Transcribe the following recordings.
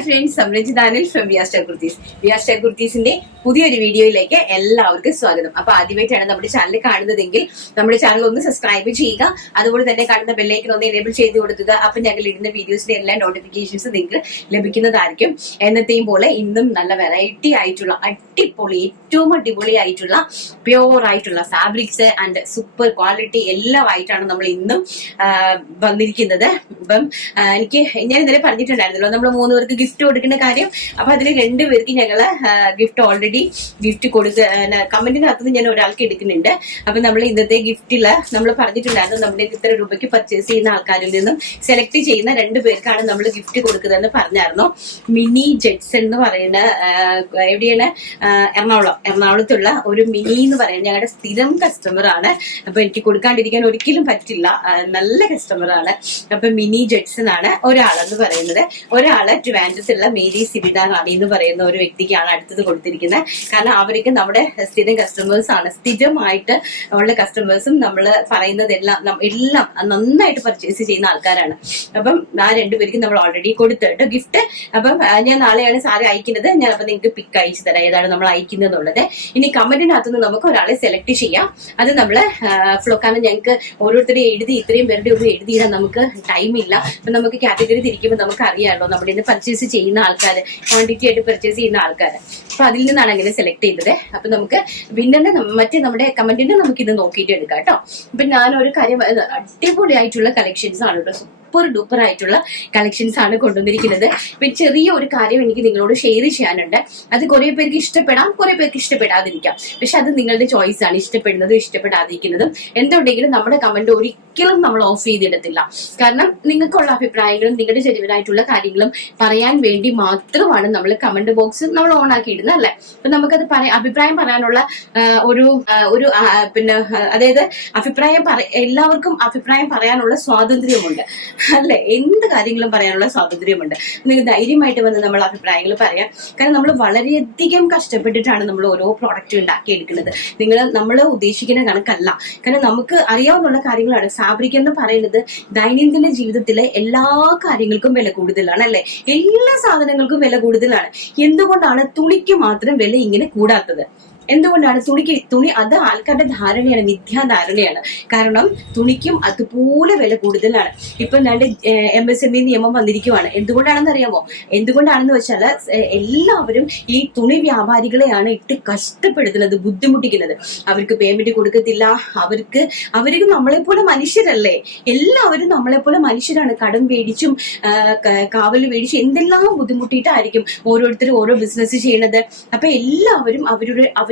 Hi friends, സംരഞ്ജിത് ദാനിൽ from VR star Kurtis. VR star കുർത്തീസിന്റെ പുതിയൊരു വീഡിയോയിലേക്ക് എല്ലാവർക്കും സ്വാഗതം. അപ്പൊ ആദ്യമായിട്ടാണ് നമ്മുടെ ചാനൽ കാണുന്നതെങ്കിൽ നമ്മുടെ ചാനൽ ഒന്ന് സബ്സ്ക്രൈബ് ചെയ്യുക. അതുപോലെ തന്നെ കാണുന്ന ബെല്ലൈക്കൻ ഒന്ന് എനേബിൾ ചെയ്ത് കൊടുക്കുക. അപ്പൊ ഞങ്ങൾ ഇടുന്ന വീഡിയോസിന്റെ എല്ലാ നോട്ടിഫിക്കേഷൻസ് നിങ്ങൾക്ക് ലഭിക്കുന്നതായിരിക്കും. എന്നത്തെയും പോലെ ഇന്നും നല്ല വെറൈറ്റി ആയിട്ടുള്ള അടിപൊളി, ഏറ്റവും അടിപൊളി ആയിട്ടുള്ള പ്യോർ ആയിട്ടുള്ള ഫാബ്രിക്സ് ആൻഡ് സൂപ്പർ ക്വാളിറ്റി എല്ലാം ആയിട്ടാണ് നമ്മൾ ഇന്നും വന്നിരിക്കുന്നത്. അപ്പം ഞാൻ ഇന്നലെ പറഞ്ഞിട്ടുണ്ടായിരുന്നല്ലോ നമ്മൾ 3 പേർക്ക് ഗിഫ്റ്റ് കൊടുക്കുന്ന കാര്യം. അപ്പൊ അതിൽ 2 പേർക്ക് ഞങ്ങള് ഗിഫ്റ്റ് ഓൾറെഡി ഗിഫ്റ്റ് കമന്റിനകത്ത് ഞാൻ ഒരാൾക്ക് എടുക്കുന്നുണ്ട്. അപ്പൊ നമ്മൾ ഇന്നത്തെ ഗിഫ്റ്റില് നമ്മൾ പറഞ്ഞിട്ടുണ്ടായിരുന്നു നമ്മുടെ ഇത്ര രൂപയ്ക്ക് പർച്ചേസ് ചെയ്യുന്ന ആൾക്കാരിൽ നിന്നും സെലക്ട് ചെയ്യുന്ന 2 പേർക്കാണ് നമ്മൾ ഗിഫ്റ്റ് കൊടുക്കുന്നതെന്ന് പറഞ്ഞായിരുന്നു. മിനി ജെറ്റ്സൺ എന്ന് പറയുന്ന എവിടെയാണ്, എറണാകുളത്തുള്ള ഒരു മിനി എന്ന് പറയുന്നത് ഞങ്ങളുടെ സ്ഥിരം കസ്റ്റമർ ആണ്. അപ്പൊ എനിക്ക് കൊടുക്കാണ്ടിരിക്കാൻ ഒരിക്കലും പറ്റില്ല, നല്ല കസ്റ്റമർ ആണ്. അപ്പൊ മിനി ജെറ്റ്സൺ ആണ് ഒരാളെന്ന് പറയുന്നത്. ഒരാള് ട്രിവാൻഡ്രത്തുള്ള മേരി സിബിത റാണി എന്ന് പറയുന്ന ഒരു വ്യക്തിക്കാണ് അടുത്തത് കൊടുത്തിരിക്കുന്നത്. കാരണം അവർക്ക് നമ്മുടെ സ്ഥിരം കസ്റ്റമേഴ്സ് ആണ്, സ്ഥിരമായിട്ട് ഉള്ള കസ്റ്റമേഴ്സും നമ്മൾ പറയുന്നതെല്ലാം എല്ലാം നന്നായിട്ട് പർച്ചേസ് ചെയ്യുന്ന ആൾക്കാരാണ്. അപ്പം ആ 2 പേർക്ക് നമ്മൾ ഓൾറെഡി കൊടുത്തിട്ട് ഗിഫ്റ്റ്. അപ്പം ഞാൻ നാളെയാണ് സാരി അയക്കുന്നത്. ഞാൻ അപ്പൊ നിങ്ങൾക്ക് പിക്ക് അയച്ചു തരാം ഏതാണ് നമ്മൾ അയക്കുന്നതെന്നുള്ളത്. ഇനി കമന്റിനകത്തുനിന്ന് നമുക്ക് ഒരാളെ സെലക്ട് ചെയ്യാം. അത് നമ്മള് കാരണം ഞങ്ങൾക്ക് ഓരോരുത്തരെ എഴുതി ഇത്രയും പേരുടെ ഒന്നും എഴുതിയിടാൻ നമുക്ക് ടൈമില്ല. അപ്പൊ നമുക്ക് കാറ്റഗറി തിരിക്കുമ്പോൾ നമുക്ക് അറിയാമല്ലോ നമ്മുടെ ഇന്ന് പർച്ചേസ് ചെയ്യുന്ന ആൾക്കാർ, ക്വാണ്ടിറ്റി ആയിട്ട് പർച്ചേസ് ചെയ്യുന്ന ആൾക്കാർ. അപ്പൊ അതിൽ നിന്നാണ് അങ്ങനെ സെലക്ട് ചെയ്തത്. അപ്പൊ നമുക്ക് വിന്നറിന്റെ മറ്റേ നമ്മുടെ കമന്റിന്റെ നമുക്ക് ഇത് നോക്കിയിട്ട് എടുക്കാം കേട്ടോ. അപ്പൊ ഞാനൊരു കാര്യം, അടിപൊളിയായിട്ടുള്ള കളക്ഷൻസ് ആണ് കേട്ടോ, സൂപ്പർ ഡൂപ്പർ ആയിട്ടുള്ള കളക്ഷൻസ് ആണ് കൊണ്ടുവന്നിരിക്കുന്നത്. ഇപ്പൊ ചെറിയ ഒരു കാര്യം എനിക്ക് നിങ്ങളോട് ഷെയർ ചെയ്യാനുണ്ട്. അത് കുറെ പേർക്ക് ഇഷ്ടപ്പെടാം, കുറെ പേർക്ക് ഇഷ്ടപ്പെടാതിരിക്കാം. പക്ഷെ അത് നിങ്ങളുടെ ചോയ്സ് ആണ്, ഇഷ്ടപ്പെടുന്നതും ഇഷ്ടപ്പെടാതിരിക്കുന്നതും. എന്തുണ്ടെങ്കിലും നമ്മുടെ കമന്റ് ഒരിക്കലും നമ്മൾ ഓഫ് ചെയ്തിടത്തില്ല. കാരണം നിങ്ങൾക്കുള്ള അഭിപ്രായങ്ങളും നിങ്ങളുടെ ജെനുവിനായിട്ടുള്ള കാര്യങ്ങളും പറയാൻ വേണ്ടി മാത്രമാണ് നമ്മൾ കമന്റ് ബോക്സ് നമ്മൾ ഓൺ ആക്കി ഇടുന്നത്, അല്ലെ? അപ്പൊ നമുക്കത് അഭിപ്രായം പറയാനുള്ള ഒരു പിന്നെ അതായത് എല്ലാവർക്കും അഭിപ്രായം പറയാനുള്ള സ്വാതന്ത്ര്യമുണ്ട്, അല്ലെ? എന്ത് കാര്യങ്ങളും പറയാനുള്ള സ്വാതന്ത്ര്യമുണ്ട്. നിങ്ങൾക്ക് ധൈര്യമായിട്ട് വന്ന് നമ്മൾ അഭിപ്രായങ്ങൾ പറയാം. കാരണം നമ്മൾ വളരെയധികം കഷ്ടപ്പെട്ടിട്ടാണ് നമ്മൾ ഓരോ പ്രോഡക്റ്റ് ഉണ്ടാക്കിയെടുക്കുന്നത്. നമ്മൾ ഉദ്ദേശിക്കുന്ന കണക്കല്ല. കാരണം നമുക്ക് അറിയാവുന്ന കാര്യങ്ങളാണ്. ഫാബ്രിക് എന്ന് പറയുന്നത് ദൈനംദിന ജീവിതത്തിലെ എല്ലാ കാര്യങ്ങൾക്കും വില കൂടുതലാണ്, അല്ലെ? എല്ലാ സാധനങ്ങൾക്കും വില കൂടുതലാണ്. എന്തുകൊണ്ടാണ് തുണിക്ക് മാത്രം വില ഇങ്ങനെ കൂടാത്തത്? എന്തുകൊണ്ടാണ്? തുണി അത് ആൾക്കാരുടെ ധാരണയാണ്, മിഥ്യാധാരണയാണ്. കാരണം തുണിക്കും അതുപോലെ വില കൂടുതലാണ്. ഇപ്പൊ MSME നിയമം വന്നിരിക്കുവാണ്. എന്തുകൊണ്ടാണെന്ന് അറിയാമോ? എന്തുകൊണ്ടാണെന്ന് വെച്ചാൽ എല്ലാവരും ഈ തുണി വ്യാപാരികളെയാണ് ഇട്ട് കഷ്ടപ്പെടുത്തുന്നത്, ബുദ്ധിമുട്ടിക്കുന്നത്. അവർക്ക് പേയ്മെന്റ് കൊടുക്കത്തില്ല. അവർക്ക് നമ്മളെപ്പോലെ മനുഷ്യരല്ലേ? എല്ലാവരും നമ്മളെപ്പോലെ മനുഷ്യരാണ്. കടം മേടിച്ചും കാവല് മേടിച്ചും എന്തെല്ലാം ബുദ്ധിമുട്ടിയിട്ടായിരിക്കും ഓരോരുത്തരും ഓരോ ബിസിനസ് ചെയ്യണത്. അപ്പൊ എല്ലാവരും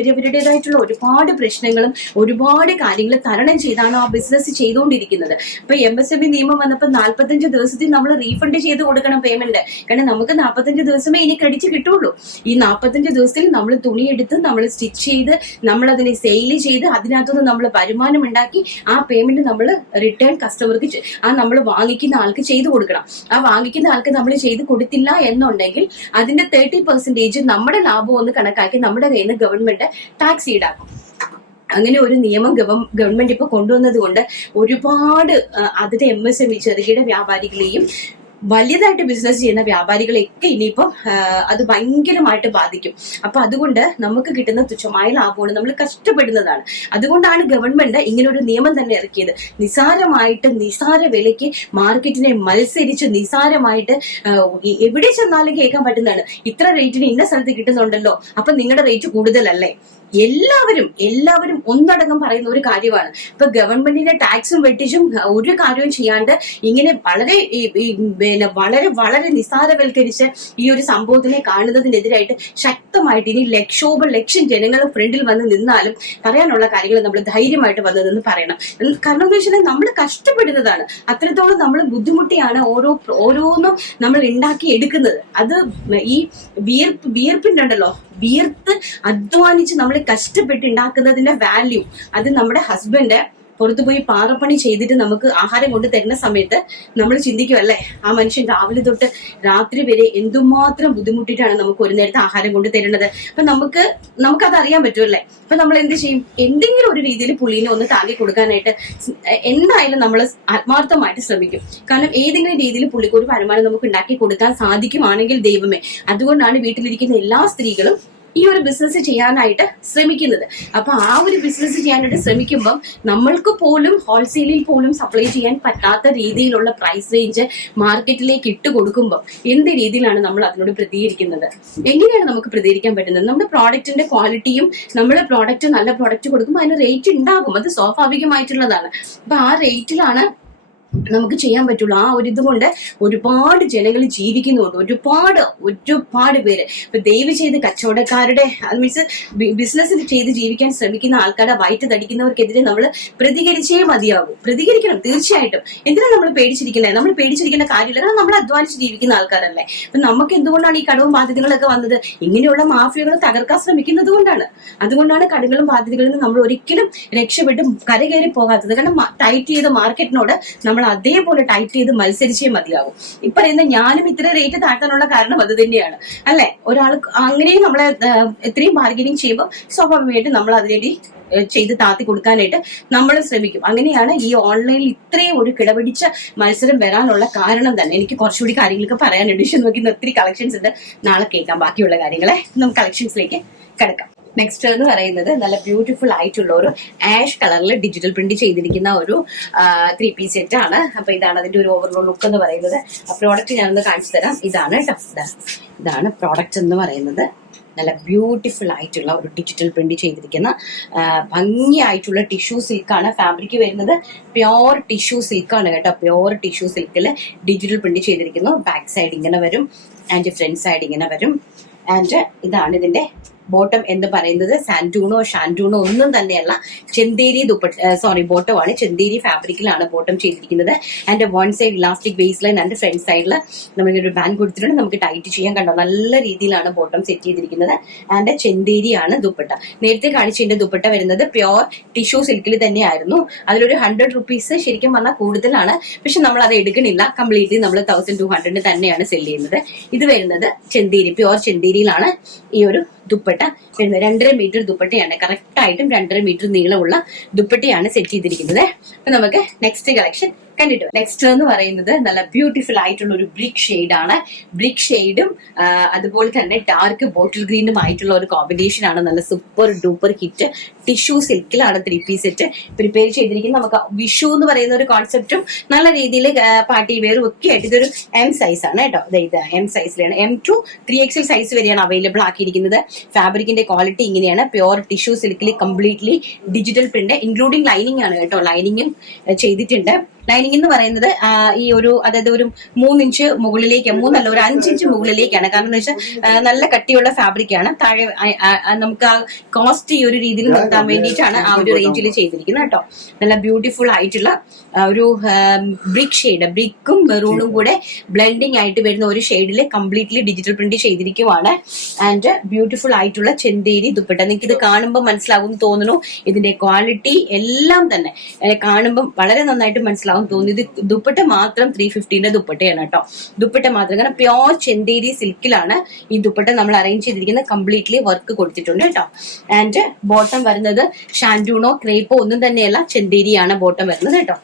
അവരവരുടേതായിട്ടുള്ള ഒരുപാട് പ്രശ്നങ്ങളും ഒരുപാട് കാര്യങ്ങൾ തരണം ചെയ്താണ് ആ ബിസിനസ് ചെയ്തുകൊണ്ടിരിക്കുന്നത്. ഇപ്പൊ MSME നിയമം വന്നപ്പോൾ 45 ദിവസത്തിൽ നമ്മൾ റീഫണ്ട് ചെയ്ത് കൊടുക്കണം പേയ്മെന്റ്. കാരണം നമുക്ക് 45 ദിവസമേ ഇനി ക്രെഡിറ്റ് കിട്ടുള്ളൂ. ഈ 45 ദിവസത്തിൽ നമ്മൾ തുണിയെടുത്ത് നമ്മൾ സ്റ്റിച്ച് ചെയ്ത് നമ്മൾ അതിനെ സെയിൽ ചെയ്ത് അതിനകത്തുനിന്ന് നമ്മൾ വരുമാനം ഉണ്ടാക്കി ആ പേയ്മെന്റ് നമ്മൾ റിട്ടേൺ കസ്റ്റമർക്ക് നമ്മൾ വാങ്ങിക്കുന്ന ആൾക്ക് ചെയ്തു കൊടുക്കണം. ആ വാങ്ങിക്കുന്ന ആൾക്ക് നമ്മൾ ചെയ്ത് കൊടുത്തില്ല എന്നുണ്ടെങ്കിൽ അതിന്റെ 30% നമ്മുടെ ലാഭം ഒന്ന് കണക്കാക്കി നമ്മുടെ കയ്യിൽ നിന്ന് ഗവൺമെന്റ് ടാക്സ് ഈടാക്കും. അങ്ങനെ ഒരു നിയമം ഗവൺമെന്റ് ഇപ്പൊ കൊണ്ടുവന്നത് കൊണ്ട് ഒരുപാട് അതിന്റെ MSME ചെറുകിട വ്യാപാരികളെയും വലിയതായിട്ട് ബിസിനസ് ചെയ്യുന്ന വ്യാപാരികളെയൊക്കെ ഇനിയിപ്പം അത് ഭയങ്കരമായിട്ട് ബാധിക്കും. അപ്പൊ അതുകൊണ്ട് നമുക്ക് കിട്ടുന്ന തുച്ഛമായ ലാഭമാണ്, നമ്മൾ കഷ്ടപ്പെടുന്നതാണ്. അതുകൊണ്ടാണ് ഗവൺമെന്റ് ഇങ്ങനെ ഒരു നിയമം തന്നെ ഇറക്കിയത്. നിസാര വിലയ്ക്ക് മാർക്കറ്റിനെ മത്സരിച്ച് നിസാരമായിട്ട് എവിടെ ചെന്നാലും കേൾക്കാൻ പറ്റുന്നതാണ്. ഇത്ര റേറ്റിന് ഇന്ന സ്ഥലത്ത് കിട്ടുന്നുണ്ടല്ലോ, അപ്പൊ നിങ്ങളുടെ റേറ്റ് കൂടുതലല്ലേ? എല്ലാവരും ഒന്നടങ്കം പറയുന്ന ഒരു കാര്യമാണ്. ഇപ്പൊ ഗവൺമെന്റിന്റെ ടാക്സും വെട്ടിച്ചും ഒരു കാര്യവും ചെയ്യാണ്ട് ഇങ്ങനെ വളരെ വളരെ നിസ്സാരവൽക്കരിച്ച് ഈ ഒരു സംഭവത്തിനെ കാണുന്നതിനെതിരായിട്ട് ശക്തമായിട്ട് ഇനി ലക്ഷം ജനങ്ങൾ ഫ്രണ്ടിൽ വന്ന് നിന്നാലും പറയാനുള്ള കാര്യങ്ങൾ നമ്മൾ ധൈര്യമായിട്ട് വന്നതെന്ന് പറയണം. കാരണം എന്ന് വെച്ചാൽ നമ്മൾ കഷ്ടപ്പെടുന്നതാണ്, അത്രത്തോളം നമ്മൾ ബുദ്ധിമുട്ടിയാണ് ഓരോന്നും നമ്മൾ ഉണ്ടാക്കി എടുക്കുന്നത്. അത് ഈ വിയർപ്പിണ്ടല്ലോ, വിയർത്ത് അധ്വാനിച്ച് നമ്മൾ കഷ്ടപ്പെട്ട് ഉണ്ടാക്കുന്നതിന്റെ വാല്യൂ അത് നമ്മുടെ ഹസ്ബൻഡ് പുറത്തു പോയി പാറപ്പണി ചെയ്തിട്ട് നമുക്ക് ആഹാരം കൊണ്ട് തരുന്ന സമയത്ത് നമ്മൾ ചിന്തിക്കും അല്ലേ, ആ മനുഷ്യൻ രാവിലെ തൊട്ട് രാത്രി വരെ എന്തുമാത്രം ബുദ്ധിമുട്ടിയിട്ടാണ് നമുക്ക് ഒരു നേരത്തെ ആഹാരം കൊണ്ട് തരുന്നത്. അപ്പൊ നമുക്കത് അറിയാൻ പറ്റുമല്ലേ. അപ്പൊ നമ്മൾ എന്ത് ചെയ്യും, എന്തെങ്കിലും ഒരു രീതിയിൽ പുള്ളിനെ ഒന്ന് താങ്ങി കൊടുക്കാനായിട്ട് എന്തായാലും നമ്മൾ ആത്മാർത്ഥമായിട്ട് ശ്രമിക്കും. കാരണം ഏതെങ്കിലും രീതിയിൽ പുള്ളിക്ക് ഒരു വരുമാനം നമുക്ക് ഉണ്ടാക്കി കൊടുക്കാൻ സാധിക്കുവാണെങ്കിൽ ദൈവമേ. അതുകൊണ്ടാണ് വീട്ടിലിരിക്കുന്ന എല്ലാ സ്ത്രീകളും ഈ ഒരു ബിസിനസ് ചെയ്യാനായിട്ട് ശ്രമിക്കുന്നത്. അപ്പൊ ആ ഒരു ബിസിനസ് ചെയ്യാനായിട്ട് ശ്രമിക്കുമ്പം നമ്മൾക്ക് പോലും ഹോൾസെയിലിൽ പോലും സപ്ലൈ ചെയ്യാൻ പറ്റാത്ത രീതിയിലുള്ള പ്രൈസ് റേഞ്ച് മാർക്കറ്റിലേക്ക് ഇട്ട് കൊടുക്കുമ്പോൾ എന്ത് രീതിയിലാണ് നമ്മൾ അതിനോട് പ്രതികരിക്കുന്നത്? എങ്ങനെയാണ് നമുക്ക് പ്രതികരിക്കാൻ പറ്റുന്നത്? നമ്മുടെ പ്രോഡക്റ്റിന്റെ ക്വാളിറ്റിയും നമ്മൾ പ്രോഡക്റ്റ് നല്ല പ്രോഡക്റ്റ് കൊടുക്കുമ്പോൾ അതിന് റേറ്റ് ഉണ്ടാകും, അത് സ്വാഭാവികമായിട്ടുള്ളതാണ്. അപ്പൊ ആ റേറ്റിലാണ് നമുക്ക് ചെയ്യാൻ പറ്റുള്ളൂ. ആ ഒരു ഇതുകൊണ്ട് ഒരുപാട് ജനങ്ങൾ ജീവിക്കുന്നുണ്ട്, ഒരുപാട് പേര്. ഇപ്പൊ ദയവ് ചെയ്ത് കച്ചവടക്കാരുടെ മീൻസ് ബിസിനസ് ചെയ്ത് ജീവിക്കാൻ ശ്രമിക്കുന്ന ആൾക്കാരുടെ വയറ്റ് തടിക്കുന്നവർക്കെതിരെ നമ്മൾ പ്രതികരിച്ചേ മതിയാകും. പ്രതികരിക്കണം തീർച്ചയായിട്ടും. എന്തിനാണ് നമ്മൾ പേടിച്ചിരിക്കുന്നത്? നമ്മൾ പേടിച്ചിരിക്കേണ്ട കാര്യമില്ല, കാരണം നമ്മൾ അധ്വാനിച്ച് ജീവിക്കുന്ന ആൾക്കാരല്ലേ. അപ്പൊ നമുക്ക് എന്തുകൊണ്ടാണ് ഈ കടവും ബാധ്യതകളൊക്കെ വന്നത്? ഇങ്ങനെയുള്ള മാഫിയകൾ തകർക്കാൻ ശ്രമിക്കുന്നത് കൊണ്ടാണ്. അതുകൊണ്ടാണ് കടകളും ബാധ്യതകളിൽ നിന്ന് നമ്മൾ ഒരിക്കലും രക്ഷപ്പെട്ട് കരകയറി പോകാത്തത്. കാരണം ടൈറ്റ് ചെയ്ത മാർക്കറ്റിനോട് നമ്മൾ അതേപോലെ ടൈറ്റ് ചെയ്ത് മത്സരിച്ചേ മതിയാകും. ഈ പറയുന്ന ഞാനും ഇത്ര റേറ്റ് താഴ്ത്താനുള്ള കാരണം അത് തന്നെയാണ് അല്ലെ. ഒരാൾ അങ്ങനെയും നമ്മളെ ഇത്രയും ബാർഗനിങ് ചെയ്യുമ്പോൾ സ്വാഭാവികമായിട്ട് നമ്മൾ അതിനുവേണ്ടി ചെയ്ത് താത്തി കൊടുക്കാനായിട്ട് നമ്മൾ ശ്രമിക്കും. അങ്ങനെയാണ് ഈ ഓൺലൈനിൽ ഇത്രയും ഒരു കിടപിടിച്ച മത്സരം വരാനുള്ള കാരണം തന്നെ. എനിക്ക് കുറച്ചുകൂടി കാര്യങ്ങളൊക്കെ പറയാനുണ്ട്. നോക്കി ഒത്തിരി കളക്ഷൻസ് ഉണ്ട്, നാളെ കേൾക്കാം ബാക്കിയുള്ള കാര്യങ്ങളെ. നമുക്ക് കളക്ഷൻസിലേക്ക് കിടക്കാം. നെക്സ്റ്റ് എന്ന് പറയുന്നത് നല്ല ബ്യൂട്ടിഫുൾ ആയിട്ടുള്ള ഒരു ആഷ് കളറിൽ ഡിജിറ്റൽ പ്രിന്റ് ചെയ്തിരിക്കുന്ന ഒരു 3 പീസ് സെറ്റ് ആണ്. അപ്പൊ ഇതാണ് അതിന്റെ ഒരു ഓവറോൾ ലുക്ക് എന്ന് പറയുന്നത്. ആ പ്രോഡക്റ്റ് ഞാനൊന്ന് കാണിച്ചു തരാം. ഇതാണ് കേട്ടോ, ഇതാണ് പ്രോഡക്റ്റ് എന്ന് പറയുന്നത്. നല്ല ബ്യൂട്ടിഫുൾ ആയിട്ടുള്ള ഒരു ഡിജിറ്റൽ പ്രിന്റ് ചെയ്തിരിക്കുന്ന ഭംഗിയായിട്ടുള്ള ടിഷ്യൂ സിൽക്കാണ്. ഫാബ്രിക് വരുന്നത് പ്യോർ ടിഷ്യൂ സിൽക്കാണ് കേട്ടോ. പ്യോർ ടിഷ്യൂ സിൽക്കിൽ ഡിജിറ്റൽ പ്രിന്റ് ചെയ്തിരിക്കുന്നു. ബാക്ക് സൈഡ് ഇങ്ങനെ വരും ആൻഡ് ഫ്രണ്ട് സൈഡ് ഇങ്ങനെ വരും. ആൻഡ് ഇതാണ് ഇതിന്റെ ബോട്ടം എന്ന് പറയുന്നത്. സാൻഡൂണോ ഷാൻഡൂണോ ഒന്നും തന്നെയല്ല, ചെന്തേരി ബോട്ടമാണ്. ചെന്തേരി ഫാബ്രിക്കിലാണ് ബോട്ടം ചെയ്തിരിക്കുന്നത്. And one side elastic base line and front സൈഡിൽ നമ്മളൊരു ബാൻഡ് കൊടുത്തിട്ടുണ്ട്, നമുക്ക് ടൈറ്റ് ചെയ്യാൻ. കണ്ടോ, നല്ല രീതിയിലാണ് ബോട്ടം സെറ്റ് ചെയ്തിരിക്കുന്നത്. ആൻഡ് ചെന്തേരിയാണ് ദുപ്പട്ട. നേരത്തെ കാണിച്ചതിന്റെ ദുപ്പട്ട വരുന്നത് പ്യോർ ടിഷ്യൂ സിൽക്കിൽ തന്നെയായിരുന്നു. അതിലൊരു 100 റുപ്പീസ് ശരിക്കും പറഞ്ഞാൽ കൂടുതലാണ്, പക്ഷെ നമ്മൾ അത് എടുക്കണില്ല. കംപ്ലീറ്റ്ലി നമ്മൾ 1200 തന്നെയാണ് സെല് ചെയ്യുന്നത്. ഇത് വരുന്നത് ചെന്തേരി, പ്യോർ ചെന്തേരിയിലാണ് ഈ ഒരു ദുപ്പട്ട വരുന്നത്. 2.5 മീറ്റർ ദുപ്പട്ടയാണ്, കറക്റ്റ് ആയിട്ടും 2.5 മീറ്റർ നീളമുള്ള ദുപ്പട്ടയാണ് സെറ്റ് ചെയ്തിരിക്കുന്നത്. അപ്പൊ നമുക്ക് നെക്സ്റ്റ് കളക്ഷൻ കണ്ടിട്ട്. നെക്സ്റ്റ് എന്ന് പറയുന്നത് നല്ല ബ്യൂട്ടിഫുൾ ആയിട്ടുള്ള ഒരു ബ്രിക്ക് ഷെയ്ഡ് ആണ്. ബ്രിക്ക് ഷെയ്ഡും അതുപോലെ തന്നെ ഡാർക്ക് ബോട്ടിൽ ഗ്രീനും ആയിട്ടുള്ള ഒരു കോമ്പിനേഷൻ ആണ്. നല്ല സൂപ്പർ ഡൂപ്പർ ഹിറ്റ് ടിഷ്യൂ സിൽക്കിലാണ് 3 പീസ് സെറ്റ് പ്രിപ്പയർ ചെയ്തിരിക്കുന്നത്. നമുക്ക് വിഷു എന്ന് പറയുന്ന ഒരു കോൺസെപ്റ്റും നല്ല രീതിയിൽ പാർട്ടി വെയറും ഒക്കെ ആയിട്ട് ഇതൊരു M സൈസ് ആണ് കേട്ടോ. ഇത് M സൈസിലാണ്. M to 3XL സൈസ് വരെയാണ് അവൈലബിൾ ആക്കിയിരിക്കുന്നത്. ഫാബ്രിക്കിന്റെ ക്വാളിറ്റി ഇങ്ങനെയാണ്. പ്യോർ ടിഷ്യൂ സിൽക്കിൽ completely digital print including lining ആണ് കേട്ടോ. ലൈനിങ്ങും ചെയ്തിട്ടുണ്ട്. ലൈനിങ് എന്ന് പറയുന്നത് ഈ ഒരു അതായത് ഒരു 3 ഇഞ്ച് മുകളിലേക്ക്, 3 അല്ല ഒരു 5 ഇഞ്ച് മുകളിലേക്കാണ്. കാരണം എന്ന് വെച്ചാൽ നല്ല കട്ടിയുള്ള ഫാബ്രിക് ആണ്. താഴെ നമുക്ക് ആ കോസ്റ്റ് ഈ ഒരു രീതിയിൽ നിർത്താൻ വേണ്ടിയിട്ടാണ് ആ ഒരു റേഞ്ചിൽ ചെയ്തിരിക്കുന്നത് കേട്ടോ. നല്ല ബ്യൂട്ടിഫുൾ ആയിട്ടുള്ള ഒരു ബ്രിക്ക് ഷെയ്ഡ്, ബ്രിക്കും മെറൂണും കൂടെ ബ്ലെൻഡിങ് ആയിട്ട് വരുന്ന ഒരു ഷെയ്ഡിൽ കംപ്ലീറ്റ്ലി ഡിജിറ്റൽ പ്രിന്റ് ചെയ്തിരിക്കുവാണ്. ആൻഡ് ബ്യൂട്ടിഫുൾ ആയിട്ടുള്ള ചെന്തേരി ദുപ്പട്ട. നിങ്ങൾക്ക് ഇത് കാണുമ്പോൾ മനസ്സിലാവും തോന്നുന്നു. ഇതിന്റെ ക്വാളിറ്റി എല്ലാം തന്നെ കാണുമ്പോൾ വളരെ നന്നായിട്ട് മനസ്സിലാവും തോന്നി. ഇത് ദുപ്പട്ട മാത്രം 350 ദുപ്പട്ടയാണ് കേട്ടോ. ദുപ്പട്ട മാത്രം, കാരണം പ്യോർ ചെന്തേരി സിൽക്കിലാണ് ഈ ദുപ്പട്ട നമ്മൾ അറേഞ്ച് ചെയ്തിരിക്കുന്നത്. കംപ്ലീറ്റ്ലി വർക്ക് കൊടുത്തിട്ടുണ്ട് കേട്ടോ. ആൻഡ് ബോട്ടം വരുന്നത് ഷാൻഡൂണോ ക്രേപ്പോ ഒന്നും തന്നെയല്ല, ചെന്തേരിയാണ് ബോട്ടം വരുന്നത് കേട്ടോ.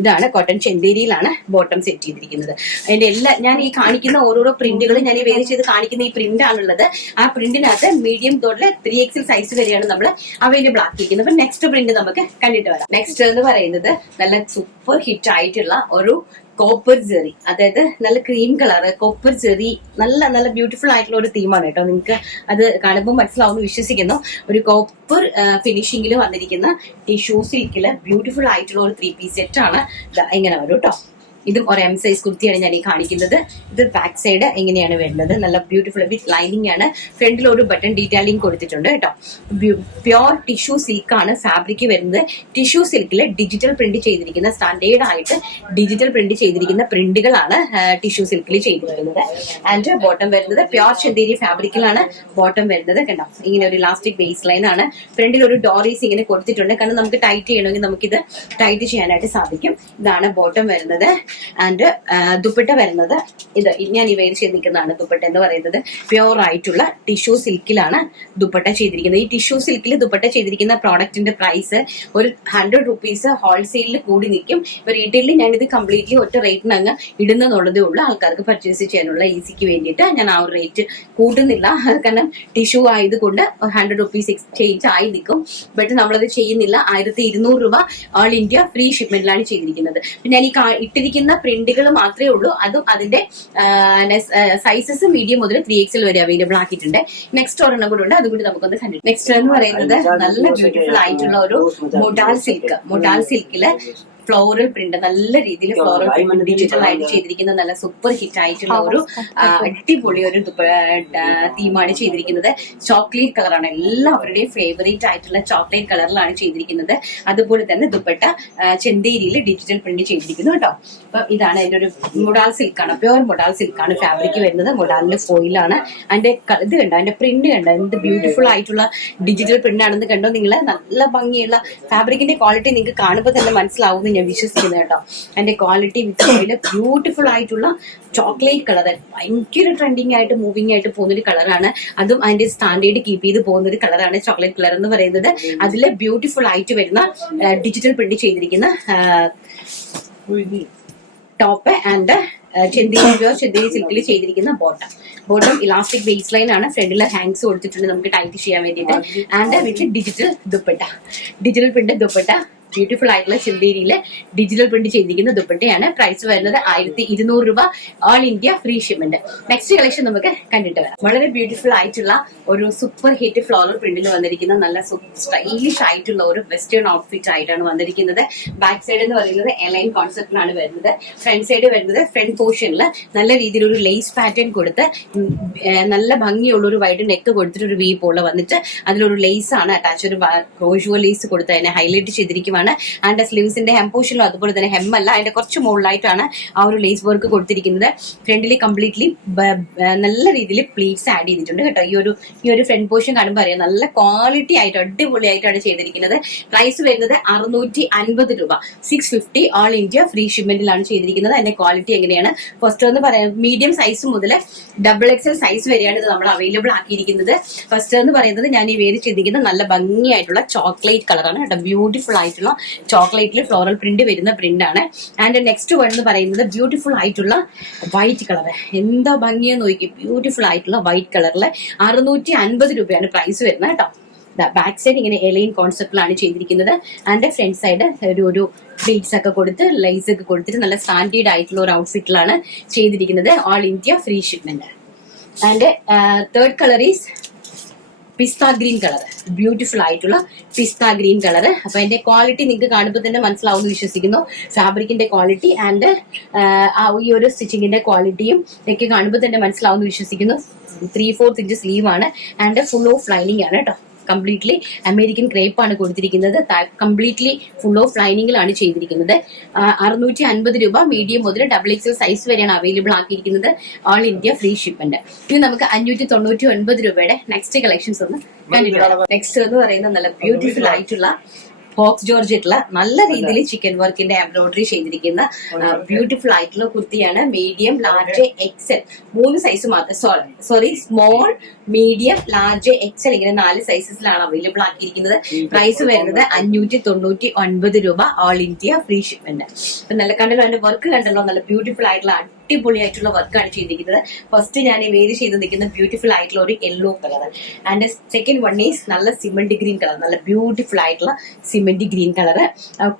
ഇതാണ് കോട്ടൺ ചെന്തേരിയിലാണ് ബോട്ടം സെറ്റ് ചെയ്തിരിക്കുന്നത്. അതിന്റെ ഞാൻ ഈ കാണിക്കുന്ന ഓരോരോ പ്രിന്റുകളും ഞാൻ ഈ വേറെ ചെയ്ത് കാണിക്കുന്ന ഈ പ്രിന്റ് ആണുള്ളത്. ആ പ്രിന്റിനകത്ത് മീഡിയം തൊട്ട് 3XL സൈസ് വരെയാണ് നമ്മൾ അവൈലബിൾ ആക്കിയിരിക്കുന്നത്. അപ്പൊ നെക്സ്റ്റ് പ്രിന്റ് നമുക്ക് കണ്ടിട്ട് വരാം. നെക്സ്റ്റ് എന്ന് പറയുന്നത് നല്ല സൂപ്പർ ഹിറ്റ് ആയിട്ടുള്ള ഒരു കോപ്പർ ജെറി, അതായത് നല്ല ക്രീം കളർ കോപ്പർ ജെറി, നല്ല നല്ല ബ്യൂട്ടിഫുൾ ആയിട്ടുള്ള ഒരു തീമാണ് കേട്ടോ. നിങ്ങൾക്ക് അത് കാണുമ്പോൾ മനസ്സിലാവുന്നു വിശ്വസിക്കുന്നു. ഒരു കോപ്പർ ഫിനിഷിംഗിൽ വന്നിരിക്കുന്ന ടിഷ്യൂ സിൽക്കില് ബ്യൂട്ടിഫുൾ ആയിട്ടുള്ള ഒരു 3 പീസ് സെറ്റ് ആണ്. ഇങ്ങനെ വരും കേട്ടോ. ഇതും ഒരു എം സൈസ് കുർത്തിയാണ് ഞാൻ ഈ കാണിക്കുന്നത്. ഇത് ബാക്ക് സൈഡ് എങ്ങനെയാണ് വരുന്നത്, നല്ല ബ്യൂട്ടിഫുൾ വിത്ത് ലൈനിങ് ആണ്. ഫ്രണ്ടിൽ ഒരു ബട്ടൺ ഡീറ്റെയിലിംഗ് കൊടുത്തിട്ടുണ്ട് കേട്ടോ. പ്യോർ ടിഷ്യൂ സിൽക്കാണ് ഫാബ്രിക് വരുന്നത്. ടിഷ്യൂ സിൽക്കിൽ ഡിജിറ്റൽ പ്രിന്റ് ചെയ്തിരിക്കുന്ന സ്റ്റാൻഡേർഡ് ആയിട്ട് ഡിജിറ്റൽ പ്രിന്റ് ചെയ്തിരിക്കുന്ന പ്രിന്റുകളാണ് ടിഷ്യൂ സിൽക്കിൽ ചെയ്തിരിക്കുന്നത്. ആൻഡ് ബോട്ടം വരുന്നത് പ്യോർ ചന്തേരി ഫാബ്രിക്കിലാണ് ബോട്ടം വരുന്നത്. കണ്ടോ, ഇങ്ങനെ ഒരു ഇലാസ്റ്റിക് ബേസ് ലൈൻ ആണ്. ഫ്രണ്ടിൽ ഒരു ഡോറീസ് ഇങ്ങനെ കൊടുത്തിട്ടുണ്ട്, കാരണം നമുക്ക് ടൈറ്റ് ചെയ്യണമെങ്കിൽ നമുക്കിത് ടൈറ്റ് ചെയ്യാനായിട്ട് സാധിക്കും. ഇതാണ് ബോട്ടം വരുന്നത്. ആൻഡ് ദുപ്പട്ട വരുന്നത് ഇത് ഞാൻ ഈ വെയർ ചെയ്ത് നിൽക്കുന്നതാണ് ദുപ്പട്ട എന്ന് പറയുന്നത്. പ്യോർ ആയിട്ടുള്ള ടിഷ്യൂ സിൽക്കിലാണ് ദുപ്പട്ട ചെയ്തിരിക്കുന്നത്. ഈ ടിഷ്യൂ സിൽക്കിൽ ദുപ്പട്ട ചെയ്തിരിക്കുന്ന പ്രോഡക്റ്റിന്റെ പ്രൈസ് ഒരു 100 റുപ്പീസ് ഹോൾസെയിലിൽ കൂടി നിൽക്കും. ഇപ്പൊ റീറ്റെയിലിൽ ഞാൻ ഇത് കംപ്ലീറ്റ്ലി ഒറ്റ റേറ്റിന് അങ്ങ് ഇടുന്നതുള്ളതേ ഉള്ളൂ. ആൾക്കാർക്ക് പർച്ചേസ് ചെയ്യാനുള്ള ഈസിക്ക് വേണ്ടിയിട്ട് ഞാൻ ആ ഒരു റേറ്റ് കൂട്ടുന്നില്ല, കാരണം ടിഷ്യൂ ആയതുകൊണ്ട് 100 റുപ്പീസ് എക്സ്ചേഞ്ച് ആയി നിൽക്കും. ബട്ട് നമ്മളത് ചെയ്യുന്നില്ല. 1200 രൂപ ഓൾ ഇന്ത്യ ഫ്രീ ഷിപ്മെന്റിലാണ് ചെയ്തിരിക്കുന്നത്. ഞാൻ ഈ ഇട്ടിരിക്കുന്ന പ്രിന്റുകൾ മാത്രമേ ഉള്ളൂ. അതും അതിന്റെ സൈസസ് മീഡിയം മുതൽ 3XL വരെ അവൈലബിൾ ആക്കിയിട്ടുണ്ട്. നെക്സ്റ്റ് ഒരെണ്ണം കൂടെ ഉണ്ട്, അതുകൂടി നമുക്കൊന്ന് കണ്ടിട്ട്. നെക്സ്റ്റ് എന്ന് പറയുന്നത് നല്ല ബ്യൂട്ടിഫുൾ ആയിട്ടുള്ള ഒരു മൊഡാൽ സിൽക്കില് ഫ്ലോറൽ പ്രിന്റ്, നല്ല രീതിയിൽ ഫ്ലോറൽ പ്രിന്റ് ഡിജിറ്റൽ ആയിട്ട് ചെയ്തിരിക്കുന്ന നല്ല സൂപ്പർ ഹിറ്റ് ആയിട്ടുള്ള ഒരു അടിപൊളി ഒരു തീമാണ് ചെയ്തിരിക്കുന്നത്. ചോക്ലേറ്റ് കളറാണ്, എല്ലാവരുടെയും ഫേവറേറ്റ് ആയിട്ടുള്ള ചോക്ലേറ്റ് കളറിലാണ് ചെയ്തിരിക്കുന്നത്. അതുപോലെ തന്നെ ദുപ്പട്ട ചെന്തേരിയിൽ ഡിജിറ്റൽ പ്രിന്റ് ചെയ്തിരിക്കുന്നു കേട്ടോ. അപ്പൊ ഇതാണ് അതിന്റെ ഒരു മൊഡാൽ സിൽക്കാണ്, പ്യോർ മൊഡാൽ സിൽക്കാണ് ഫാബ്രിക് വരുന്നത്. മൊഡാലിന്റെ ഫോയിലാണ്. അതിന്റെ ഇത് കണ്ടോ, അതിന്റെ പ്രിന്റ് കണ്ടോ, എന്ത് ബ്യൂട്ടിഫുൾ ആയിട്ടുള്ള ഡിജിറ്റൽ പ്രിന്റ് ആണെന്ന് കണ്ടോ നിങ്ങൾ. നല്ല ഭംഗിയുള്ള ഫാബ്രിക്കിന്റെ ക്വാളിറ്റി നിങ്ങൾക്ക് കാണുമ്പോൾ തന്നെ മനസ്സിലാവും ഞാൻ വിശ്വസിക്കുന്നത് കേട്ടോ. അതിന്റെ ക്വാളിറ്റി വിത്ത് ബ്യൂട്ടിഫുൾ ആയിട്ടുള്ള ചോക്ലേറ്റ് കളർ, ഭയങ്കര ട്രെൻഡിങ് ആയിട്ട് മൂവിങ് ആയിട്ട് പോകുന്നൊരു കളറാണ്. അതും അതിന്റെ സ്റ്റാൻഡേർഡ് കീപ്പ് ചെയ്ത് പോകുന്ന ഒരു കളറാണ് ചോക്ലേറ്റ് കളർ എന്ന് പറയുന്നത്. അതില് ബ്യൂട്ടിഫുൾ ആയിട്ട് വരുന്ന ഡിജിറ്റൽ പ്രിന്റ് ചെയ്തിരിക്കുന്ന ടോപ്പ് ആൻഡ് ചെന്തേരി സിൽക്കിൽ ചെയ്തിരിക്കുന്ന ബോട്ടം ഇലാസ്റ്റിക് ബേസ് ലൈൻ ആണ്. ഫ്രണ്ടിൽ ഹാങ്സ് കൊടുത്തിട്ടുണ്ട് നമുക്ക് ടൈറ്റ് ചെയ്യാൻ വേണ്ടിയിട്ട്. And with digital print dupatta beautiful ആയിട്ടുള്ള ചെന്തേരിയിലെ ഡിജിറ്റൽ പ്രിന്റ് ചെയ്തിരിക്കുന്ന ദുപ്പട്ടയാണ്. പ്രൈസ് വരുന്നത് 1200 രൂപ all India free shipment. Next collection നമുക്ക് കണ്ടിട്ട് വരാം. വളരെ ബ്യൂട്ടിഫുൾ ആയിട്ടുള്ള ഒരു സൂപ്പർ ഹിറ്റ് ഫ്ലോറൽ പ്രിന്റിൽ വന്നിരിക്കുന്ന നല്ല സ്റ്റൈലിഷ് ആയിട്ടുള്ള ഒരു വെസ്റ്റേൺ ഔട്ട്ഫിറ്റ് ആയിട്ടാണ് വന്നിരിക്കുന്നത്. ബാക്ക് സൈഡ് എന്ന് പറയുന്നത് എലൈൻ കോൺസെപ്റ്റിലാണ് വരുന്നത്. ഫ്രണ്ട് സൈഡ് വരുന്നത് ഫ്രണ്ട് പോർഷനിൽ നല്ല രീതിയിൽ ഒരു ലേസ് പാറ്റേൺ കൊടുത്ത് നല്ല ഭംഗിയുള്ള ഒരു വൈഡ് നെക്ക് കൊടുത്തിട്ട് ഒരു വി പോലെ വന്നിട്ട് അതിലൊരു ലേസ് ആണ് അറ്റാച്ച്, ഒരു റോഷ്വൽ ലേസ് കൊടുത്ത് അതിനെ ഹൈലൈറ്റ് ചെയ്തിരിക്കും. ആൻഡ് സ്ലീവ്സിന്റെ ഹെം പോർഷനിലും അതുപോലെ തന്നെ ഹെം അല്ല, അതിന്റെ കുറച്ച് മുകളിലായിട്ടാണ് ആ ഒരു ലേസ് വർക്ക് കൊടുത്തിരിക്കുന്നത്. ഫ്രണ്ടിൽ കംപ്ലീറ്റ്ലി നല്ല രീതിയിൽ പ്ലീറ്റ്സ് ആഡ് ചെയ്തിട്ടുണ്ട് കേട്ടോ. ഈ ഒരു ഫ്രണ്ട് പോർഷൻ കാണുമ്പോൾ അറിയാം നല്ല ക്വാളിറ്റി ആയിട്ട് അടിപൊളിയായിട്ടാണ് ചെയ്തിരിക്കുന്നത്. പ്രൈസ് വരുന്നത് 650 രൂപ, 650 ഓൾ ഇന്ത്യ ഫ്രീ ഷിപ്മെന്റിലാണ് ചെയ്തിരിക്കുന്നത്. അതിന്റെ ക്വാളിറ്റി എങ്ങനെയാണ് ഫസ്റ്റ് എന്ന് പറയാം, മീഡിയം സൈസ് മുതൽ XXL സൈസ് വരെയാണ് ഇത് നമ്മൾ അവൈലബിൾ ആക്കിയിരിക്കുന്നത്. ഫസ്റ്റ് എന്ന് പറയുന്നത് ഞാൻ ഈ വേര് ചെയ്തിരിക്കുന്ന നല്ല ഭംഗിയായിട്ടുള്ള ചോക്ലേറ്റ് കളറാണ് കേട്ടോ. ബ്യൂട്ടിഫുൾ ആയിട്ടുള്ള ചോക്ലേറ്റിൽ ഫ്ലോറൽ പ്രിന്റ് വരുന്ന പ്രിന്റ് ആണ്. ആൻഡ് നെക്സ്റ്റ് വൺ എന്ന് പറയുന്നത് ബ്യൂട്ടിഫുൾ ആയിട്ടുള്ള വൈറ്റ് കളർ, എന്താ ഭംഗിയെന്ന് നോക്കി. ബ്യൂട്ടിഫുൾ ആയിട്ടുള്ള വൈറ്റ് കളറിൽ 650 രൂപയാണ് പ്രൈസ് വരുന്നത് കേട്ടോ. ബാക്ക് സൈഡ് ഇങ്ങനെ എലൈൻ കോൺസെപ്റ്റിലാണ് ചെയ്തിരിക്കുന്നത്. ആൻഡ് ഫ്രണ്ട് സൈഡ് ഒരു ബീഡ്സ് ഒക്കെ കൊടുത്ത് ലൈസ് ഒക്കെ കൊടുത്തിട്ട് നല്ല സ്റ്റാൻഡേർഡ് ആയിട്ടുള്ള ഒരു ഔട്ട്ഫിറ്റിലാണ് ചെയ്തിരിക്കുന്നത്. All India free shipment. And third colour is pista green colour, beautiful ആയിട്ടുള്ള പിസ്ത ഗ്രീൻ കളർ. അപ്പൊ അതിന്റെ ക്വാളിറ്റി നിങ്ങൾക്ക് കാണുമ്പോൾ തന്നെ മനസ്സിലാവുമെന്ന് വിശ്വസിക്കുന്നു. ഫാബ്രിക്കിന്റെ ക്വാളിറ്റി ആൻഡ് ഈ ഒരു സ്റ്റിച്ചിങ്ങിന്റെ ക്വാളിറ്റിയും ഒക്കെ കാണുമ്പോൾ തന്നെ മനസ്സിലാവുമെന്ന് വിശ്വസിക്കുന്നു. 3/4 ഇഞ്ച് സ്ലീവ് ആണ് ആൻഡ് ഫുൾ ഓഫ് ലൈനിങ് ആണ് കേട്ടോ. കംപ്ലീറ്റ്ലി അമേരിക്കൻ ക്രേപ്പ് ആണ് കൊടുത്തിരിക്കുന്നത്. കംപ്ലീറ്റ്ലി ഫുൾ ഓഫ് ലൈനിങ്ങിലാണ് ചെയ്തിരിക്കുന്നത്. 650 രൂപ മീഡിയം മുതൽ XXL സൈസ് വരെയാണ് അവൈലബിൾ ആക്കിയിരിക്കുന്നത്. All India free shipment. ഇനി നമുക്ക് 599 രൂപയുടെ നെക്സ്റ്റ് കളക്ഷൻസ് ഒന്ന് കണ്ടിട്ടുണ്ട്. നെക്സ്റ്റ് എന്ന് പറയുന്നത് നല്ല ബ്യൂട്ടിഫുൾ ആയിട്ടുള്ള ബോക്സ് ജോർജറ്റില് നല്ല രീതിയിൽ ചിക്കൻ വർക്കിന്റെ എംബ്രോയിഡറി ചെയ്തിരിക്കുന്ന ബ്യൂട്ടിഫുൾ ആയിട്ടുള്ള കുർത്തിയാണ്. മീഡിയം, ലാർജ്, XL 3 സൈസ് മാത്രം, sorry small, medium, large, XL ഇങ്ങനെ 4 സൈസസിലാണ് അവൈലബിൾ ആക്കിയിരിക്കുന്നത്. പ്രൈസ് വരുന്നത് 599 രൂപ ഓൾ ഇന്ത്യ ഫ്രീ ഷിപ്മെന്റ്. അപ്പൊ നല്ല കണ്ടല്ലോ, അതിന്റെ വർക്ക് കണ്ടല്ലോ, നല്ല ബ്യൂട്ടിഫുൾ ആയിട്ടുള്ള അടിപൊളിയായിട്ടുള്ള വർക്കാണ് ചെയ്തിരിക്കുന്നത്. ഫസ്റ്റ് ഞാൻ വേര് ചെയ്ത് നിൽക്കുന്ന ബ്യൂട്ടിഫുൾ ആയിട്ടുള്ള ഒരു yellow colour, and second one is നല്ല സിമന്റ് ഗ്രീൻ കളർ, നല്ല ബ്യൂട്ടിഫുൾ ആയിട്ടുള്ള സിമന്റ് ഗ്രീൻ കളർ.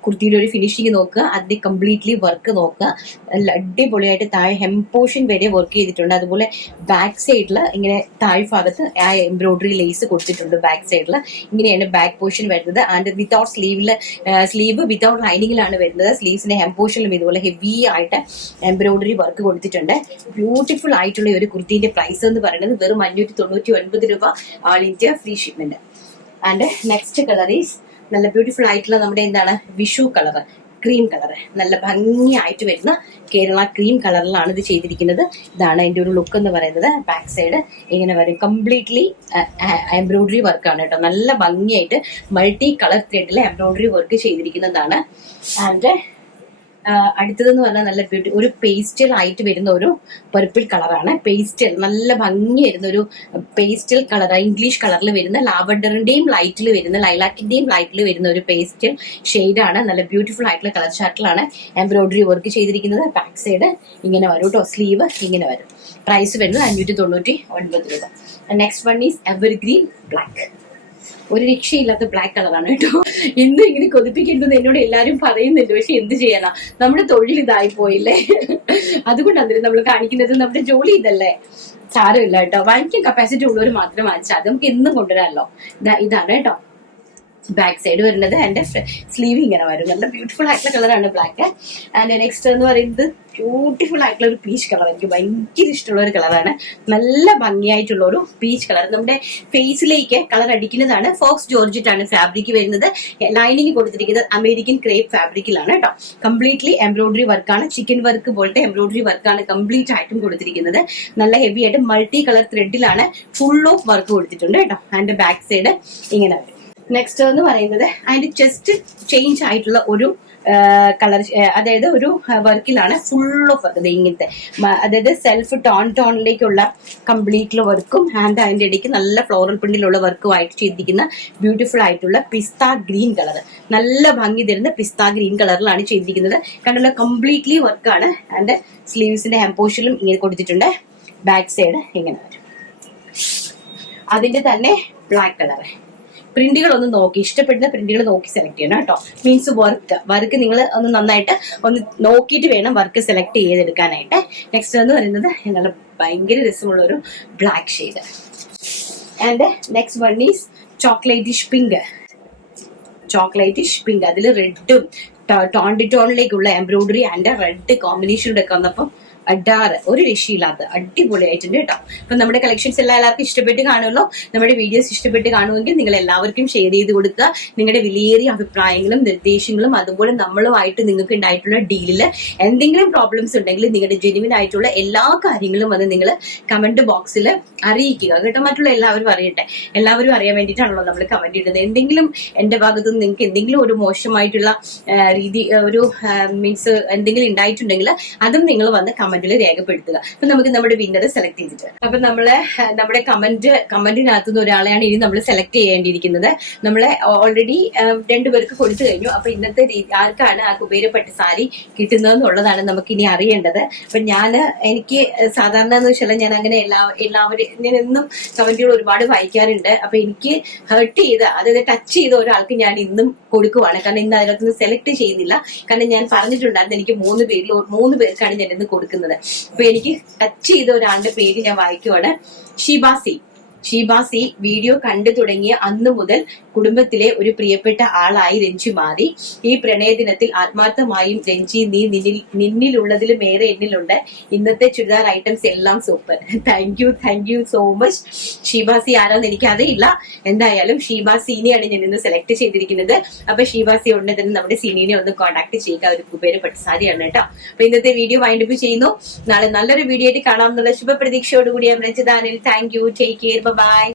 കുർത്തിയുടെ ഒരു ഫിനിഷിങ് നോക്കുക, അതിന്റെ കംപ്ലീറ്റ്ലി വർക്ക് നോക്കുക, നല്ല അടിപൊളിയായിട്ട് താഴെ ഹെം പോർഷൻ വരെ വർക്ക് ചെയ്തിട്ടുണ്ട്. അതുപോലെ ബാക്ക് സൈഡിൽ ഇങ്ങനെ താഴ് ഭാഗത്ത് ആ എംബ്രോയിഡറി ലേസ് കൊടുത്തിട്ടുണ്ട്. ബാക്ക് സൈഡിൽ ഇങ്ങനെയാണ് ബാക്ക് പോർഷൻ വരുന്നത്. ആൻഡ് വിതൗട്ട് സ്ലീവ് വിതൗട്ട് ലൈനിങ്ങിലാണ് വരുന്നത്. സ്ലീവ്സിന്റെ ഹെം പോർഷനിലും ഇതുപോലെ ഹെവി ആയിട്ട് എംബ്രോയിഡറി വർക്ക് കൊടുത്തിട്ടുണ്ട്. ബ്യൂട്ടിഫുൾ ആയിട്ടുള്ള ഒരു കുർത്തിന്റെ പ്രൈസ് എന്ന് പറയുന്നത് വെറും 599 രൂപ, all India free shipment. And next colour is നല്ല ബ്യൂട്ടിഫുൾ ആയിട്ടുള്ള നമ്മുടെ എന്താണ് വിഷു കളർ, ക്രീം കളർ, നല്ല ഭംഗിയായിട്ട് വരുന്ന കേരള ക്രീം കളറിലാണ് ഇത് ചെയ്തിരിക്കുന്നത്. ഇതാണ് അതിന്റെ ഒരു ലുക്ക് എന്ന് പറയുന്നത്. ബാക്ക് സൈഡ് ഇങ്ങനെ വരും, കംപ്ലീറ്റ്ലി എംബ്രോയിഡറി വർക്കാണ് കേട്ടോ. നല്ല ഭംഗിയായിട്ട് മൾട്ടി കളർ ത്രെഡിൽ എംബ്രോയിഡറി വർക്ക് ചെയ്തിരിക്കുന്നതാണ്. ആൻഡ് അടുത്തതെന്ന് പറഞ്ഞാൽ നല്ല ഒരു പേസ്റ്റൽ ആയിട്ട് വരുന്ന ഒരു പർപ്പിൾ കളറാണ്. പേസ്റ്റൽ നല്ല ഭംഗി വരുന്ന ഒരു പേസ്റ്റൽ കളർ, ഇംഗ്ലീഷ് കളറിൽ വരുന്ന ലാവൻഡറിന്റെയും ലൈറ്റിൽ വരുന്ന ലൈലാക്കിന്റെയും ലൈറ്റിൽ വരുന്ന ഒരു പേസ്റ്റൽ ഷെയ്ഡാണ്. നല്ല ബ്യൂട്ടിഫുൾ ആയിട്ടുള്ള കളർ ചാർട്ടിലാണ് എംബ്രോയിഡറി വർക്ക് ചെയ്തിരിക്കുന്നത്. ബാക്ക് സൈഡ് ഇങ്ങനെ വരും കേട്ടോ, സ്ലീവ് ഇങ്ങനെ വരും. പ്രൈസ് വരുന്നത് 599 രൂപ. Next one is evergreen black. ഒരു രക്ഷയില്ലാത്ത ബ്ലാക്ക് കളറാണ് കേട്ടോ. എന്തും ഇങ്ങനെ കൊതിപ്പിക്കരുതെന്ന് എന്നോട് എല്ലാരും പറയുന്നുണ്ട്, പക്ഷെ എന്ത് ചെയ്യാനാ, നമ്മുടെ തൊഴിൽ ഇതായി പോയില്ലേ. അതുകൊണ്ടാണ് നമ്മൾ കാണിക്കുന്നത്, നമ്മുടെ ജോലി ഇതല്ലേ. സാരമില്ല കേട്ടോ, വാങ്ങിക്കാൻ കപ്പാസിറ്റി ഉള്ളവർ മാത്രം വാങ്ങിച്ചാൽ അത് നമുക്ക് എന്നും കൊണ്ടുവരാമല്ലോ. ഇതാണ് കേട്ടോ ബാക്ക് സൈഡ് വരുന്നത്. എന്റെ സ്ലീവ് ഇങ്ങനെ വരും. നല്ല ബ്യൂട്ടിഫുൾ ആയിട്ടുള്ള കളറാണ് ബ്ലാക്ക്. ആൻഡ് നെക്സ്റ്റ് എന്ന് പറയുന്നത് ബ്യൂട്ടിഫുൾ ആയിട്ടുള്ള ഒരു പീച്ച് കളർ. എനിക്ക് ഭയങ്കര ഇഷ്ടമുള്ള ഒരു കളറാണ്. നല്ല ഭംഗിയായിട്ടുള്ള ഒരു പീച്ച് കളർ. നമ്മുടെ ഫേസിലേക്ക് കളർ അടിക്കുന്നതാണ്. ഫോക്സ് ജോർജറ്റ് ആണ് ഫാബ്രിക് വരുന്നത്. ലൈനിങ് കൊടുത്തിരിക്കുന്നത് അമേരിക്കൻ ക്രേപ്പ് ഫാബ്രിക്കിലാണ് കേട്ടോ. കംപ്ലീറ്റ്ലി എംബ്രോയിഡറി വർക്കാണ്, ചിക്കൻ വർക്ക് പോലത്തെ എംബ്രോയിഡറി വർക്കാണ് കംപ്ലീറ്റ് ആയിട്ടും കൊടുത്തിരിക്കുന്നത്. നല്ല ഹെവി ആയിട്ട് മൾട്ടി കളർ ത്രെഡിലാണ് ഫുൾ ഓഫ് വർക്ക് കൊടുത്തിട്ടുണ്ട് കേട്ടോ. ആൻഡ് ബാക്ക് സൈഡ് ഇങ്ങനെ വരും. നെക്സ്റ്റ് എന്ന് പറയുന്നത് അതിന്റെ ചെസ്റ്റ് ചേഞ്ച് ആയിട്ടുള്ള ഒരു കളർ, അതായത് ഒരു വർക്കിലാണ് ഫുൾ ഓഫ് വർക്ക് ഇങ്ങനത്തെ, അതായത് സെൽഫ് ടോണിലേക്കുള്ള കംപ്ലീറ്റ് വർക്കും ആൻഡ് അതിന്റെ ഇടയ്ക്ക് നല്ല ഫ്ലോറൽ പ്രിന്റിലുള്ള വർക്കുമായിട്ട് ചെയ്തിരിക്കുന്ന ബ്യൂട്ടിഫുൾ ആയിട്ടുള്ള പിസ്ത ഗ്രീൻ കളർ. നല്ല ഭംഗി തരുന്ന പിസ്ത ഗ്രീൻ കളറിലാണ് ചെയ്തിരിക്കുന്നത്. കണ്ടുള്ള കംപ്ലീറ്റ്ലി വർക്കാണ്. ആൻഡ് സ്ലീവ്സിന്റെ ഹെംപോഷനിലും ഇങ്ങനെ കൊടുത്തിട്ടുണ്ട്. ബാക്ക് സൈഡ് ഇങ്ങനെ വരും. അതിന്റെ തന്നെ ബ്ലാക്ക് കളർ. പ്രിന്റുകൾ ഒന്ന് നോക്കി, ഇഷ്ടപ്പെടുന്ന പ്രിന്റുകൾ നോക്കി സെലക്ട് ചെയ്യണം കേട്ടോ. മീൻസ് വർക്ക് നിങ്ങൾ ഒന്ന് നന്നായിട്ട് ഒന്ന് നോക്കിയിട്ട് വേണം വർക്ക് സെലക്ട് ചെയ്തെടുക്കാനായിട്ട്. നെക്സ്റ്റ് എന്ന് പറയുന്നത് ഞങ്ങളുടെ ഭയങ്കര രസമുള്ള ഒരു black shade. And next one is chocolatish pink. അതിൽ റെഡും ടോണിലേക്കുള്ള എംബ്രോയിഡറി ആൻഡ് റെഡ് കോമ്പിനേഷനോടെ ഒക്കെ വന്നപ്പം അഡാറ് ഒരു രക്ഷയില്ലാത്ത അടിപൊളിയായിട്ടുണ്ട് കേട്ടോ. അപ്പൊ നമ്മുടെ കളക്ഷൻസ് എല്ലാവർക്കും ഇഷ്ടപ്പെട്ട് കാണുമല്ലോ. നമ്മുടെ വീഡിയോസ് ഇഷ്ടപ്പെട്ട് കാണുമെങ്കിൽ നിങ്ങൾ എല്ലാവർക്കും ഷെയർ ചെയ്ത് കൊടുക്കുക. നിങ്ങളുടെ വിലയേറിയ അഭിപ്രായങ്ങളും നിർദ്ദേശങ്ങളും അതുപോലെ നമ്മളുമായിട്ട് നിങ്ങൾക്ക് ഉണ്ടായിട്ടുള്ള ഡീലില് എന്തെങ്കിലും പ്രോബ്ലംസ് ഉണ്ടെങ്കിൽ നിങ്ങളുടെ ജെന്യുവിൻ ആയിട്ടുള്ള എല്ലാ കാര്യങ്ങളും അത് നിങ്ങൾ കമന്റ് ബോക്സിൽ അറിയിക്കുക കേട്ടോ. മറ്റുള്ള എല്ലാവരും അറിയട്ടെ, എല്ലാവരും അറിയാൻ വേണ്ടിയിട്ടാണല്ലോ നമ്മൾ കമന്റ് ഇടുന്നത്. എന്തെങ്കിലും എന്റെ ഭാഗത്ത് നിന്ന് നിങ്ങൾക്ക് എന്തെങ്കിലും ഒരു മോശമായിട്ടുള്ള രീതി ഒരു മീൻസ് എന്തെങ്കിലും ഉണ്ടായിട്ടുണ്ടെങ്കിൽ അതും നിങ്ങൾ വന്ന് കമന്റിൽ രേഖപ്പെടുത്തുക. അപ്പൊ നമുക്ക് നമ്മുടെ വിന്നറെ സെലക്ട് ചെയ്തിട്ട്, അപ്പൊ നമ്മുടെ കമന്റിനകത്തുനിന്ന് ഒരാളെയാണ് ഇനി നമ്മൾ സെലക്ട് ചെയ്യേണ്ടിയിരിക്കുന്നത്. നമ്മളെ ഓൾറെഡി 2 പേർക്ക് കൊടുത്തു കഴിഞ്ഞു. അപ്പൊ ഇന്നത്തെ ആർക്കാണ് ആ കുബേരപ്പെട്ട സാരി കിട്ടുന്നതെന്നുള്ളതാണ് നമുക്ക് ഇനി അറിയേണ്ടത്. അപ്പൊ എനിക്ക് സാധാരണ എന്ന് വെച്ചാൽ ഞാൻ അങ്ങനെ എല്ലാവരും ഞാൻ എന്നും കമന്റുകൾ ഒരുപാട് വായിക്കാറുണ്ട്. അപ്പൊ എനിക്ക് ഹേർട്ട് ചെയ്ത, അതായത് ടച്ച് ചെയ്ത ഒരാൾക്ക് ഞാൻ ഇന്നും കൊടുക്കുവാണ്. കാരണം ഇന്ന് അതിനകത്ത് സെലക്ട് ചെയ്യുന്നില്ല. കാരണം ഞാൻ പറഞ്ഞിട്ടുണ്ടായിരുന്നു എനിക്ക് 3 പേർക്കാണ് ഞാൻ ഇന്ന് കൊടുക്കുന്നത്. അപ്പൊ എനിക്ക് ടച്ച് ചെയ്ത ഒരാളുടെ പേര് ഞാൻ വായിക്കുവാണ്. ഷീബാസി വീഡിയോ കണ്ടു തുടങ്ങിയ അന്നു മുതൽ കുടുംബത്തിലെ ഒരു പ്രിയപ്പെട്ട ആളായി രഞ്ജി മാറി. ഈ പ്രണയദിനത്തിൽ ആത്മാർത്ഥമായും രഞ്ജി, നീ നിന്നിലുള്ളതിലും ഏറെ എന്നിലുണ്ട്. ഇന്നത്തെ ചുരിദാർ ഐറ്റംസ് എല്ലാം super. Thank you so much. ഷീബാസി ആരാന്ന് എനിക്കറിയില്ല. എന്തായാലും ഷീബാസിനെയാണ് ഞാൻ ഇന്ന് സെലക്ട് ചെയ്തിരിക്കുന്നത്. അപ്പൊ ഷീബാസി ഉടനെ തന്നെ നമ്മുടെ സിനിനെ ഒന്ന് കോൺടാക്ട് ചെയ്യുക. ഒരു കുബേരപ്പെട്ട സാരിയാണ് കേട്ടോ. അപ്പൊ ഇന്നത്തെ വീഡിയോ വൈൻഡപ്പ് ചെയ്യുന്നു. നാളെ നല്ലൊരു വീഡിയോ ആയിട്ട് കാണാം എന്നുള്ള ശുഭപ്രതീക്ഷയോടുകൂടി രഞ്ജിതാനിൽ. Thank you. Take care. By.